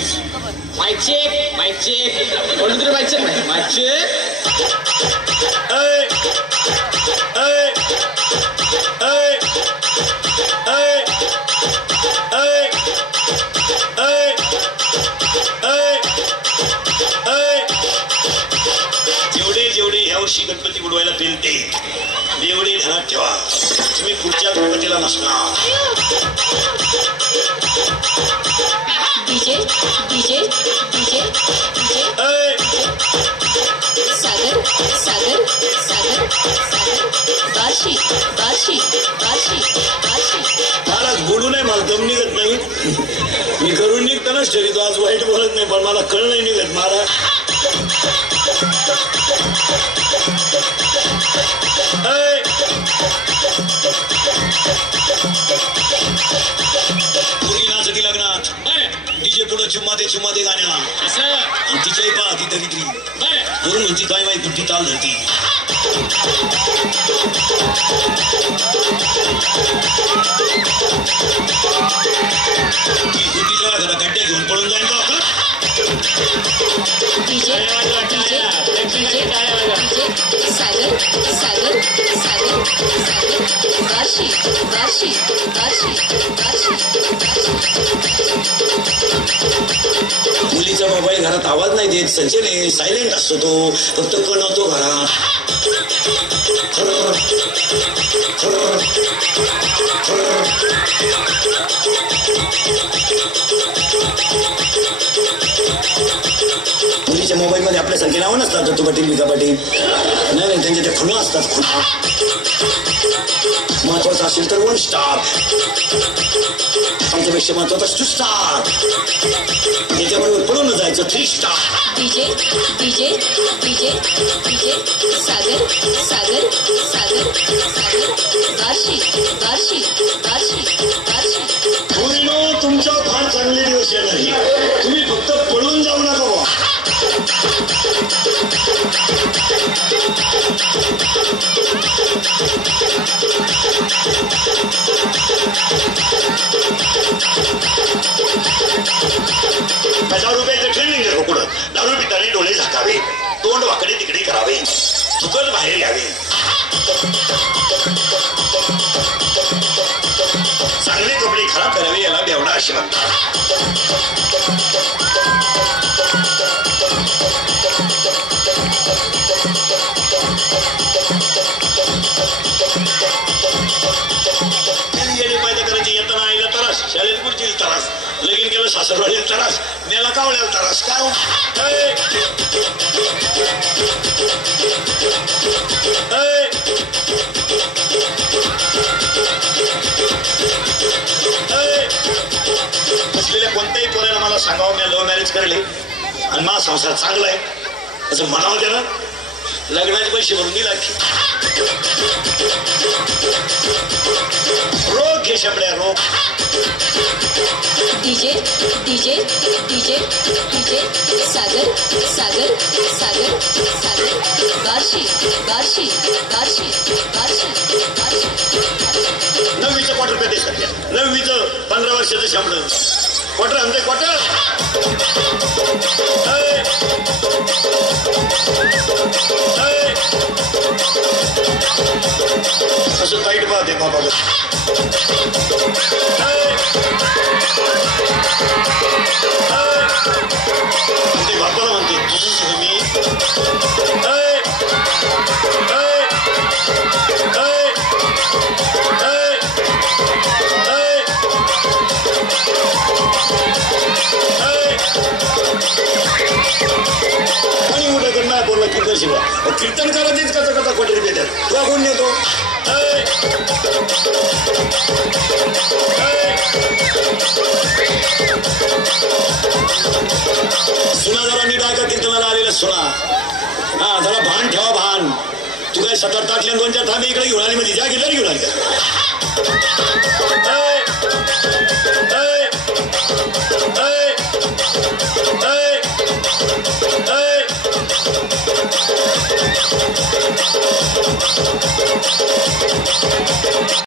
Please. Mic check. कोणतरी mic check नाही. Mic check. जेवढे ह्या वर्षी गणपती बुडवायला पेलते एवढे ध्यानात ठेवा. तुम्ही पुढच्या गणपतीला नसणार. डीजे सागर बार्शी. महाराज बोलू नाही, मला दम निघत नाही. मी करून निघतानाच ठरवतो. आज वाईट बोलत नाही, पण मला कळ नाही निघत महाराज. मुलीनासाठी लग्नात डीजे पुढं चुम्मा दे गाण्या असं. आणि तिच्याही पहा ती दरिद्री म्हणून म्हणती काय माहिती कुठली ताल धरती. ती गुड्डीच्या घरा गड्डे घेऊन पळून जाईल का. डीजे सागर बार्शी. मुलीचा मोबाईल घरात आवाज नाही देत. संचने सायलेंट असतो तो, फक्त कणवतो घरात. मुलीच्या मोबाईल मध्ये आपल्यासारखे नावं नसतात. दत्तू पाटील, विका पाटील. नाही, त्यांच्या त्या खुणा असतात. खुणा महत्वाचं असेल तर 1 स्टार, त्याच्यापेक्षा महत्वाचा 2 स्टार, त्याच्याबरोबर पळून जायचं 3 स्टार. डीजे सागर बार्शी. तुमच्या फार चांगले दिवस येणार नाही. तुम्ही फक्त पळून जाऊ नका बुवा. ₹1000 ट्रेनिंग आहे कुठं. दारू पिताने डोळे झाकावे, तोंड वाकडे तिकडे करावे, थुकत बाहेर यावे, चांगले कपडे खराब करावे, याला बेवडा अशी म्हणतात. पैदा करायची येताना आईला त्रास, शाळेत पुढची त्रास, लगीन केलं सासरवाडीला त्रास, मेला कावळ्याला त्रास. काय असलेल्या कोणत्याही पोराला मला सांगावं मी लव्ह मॅरेज करले आणि माझा संसार चांगला आहे असं म्हणावं. त्याला लग्नाचे पैसे भरून दिला की रोग घे शपड्या रोग. डीजे सागर बार्शी. 9वीचं क्वार्टर पेते सध्या. 9वीचं 15 वर्षाचं शंभर क्वार्टर आणते क्वार्टर. असं ताईट पाहते बाबा. ते बापाला म्हणते तुझं मी आणि उद्या करणार बोलला कीर्तन शिवा. कीर्तन करा तेच कसा क्वार्टर पेत्यात तुला कोण नेतो. सुना जरा नीट ऐका कीर्तनाला आलेलं सुना. हा जरा भान ठेवा भान. तू काय 7-8 ताटल्या 2-4 थांबे इकडे घेऊन आली म्हणजे ज्या गिटार घेऊन आली का.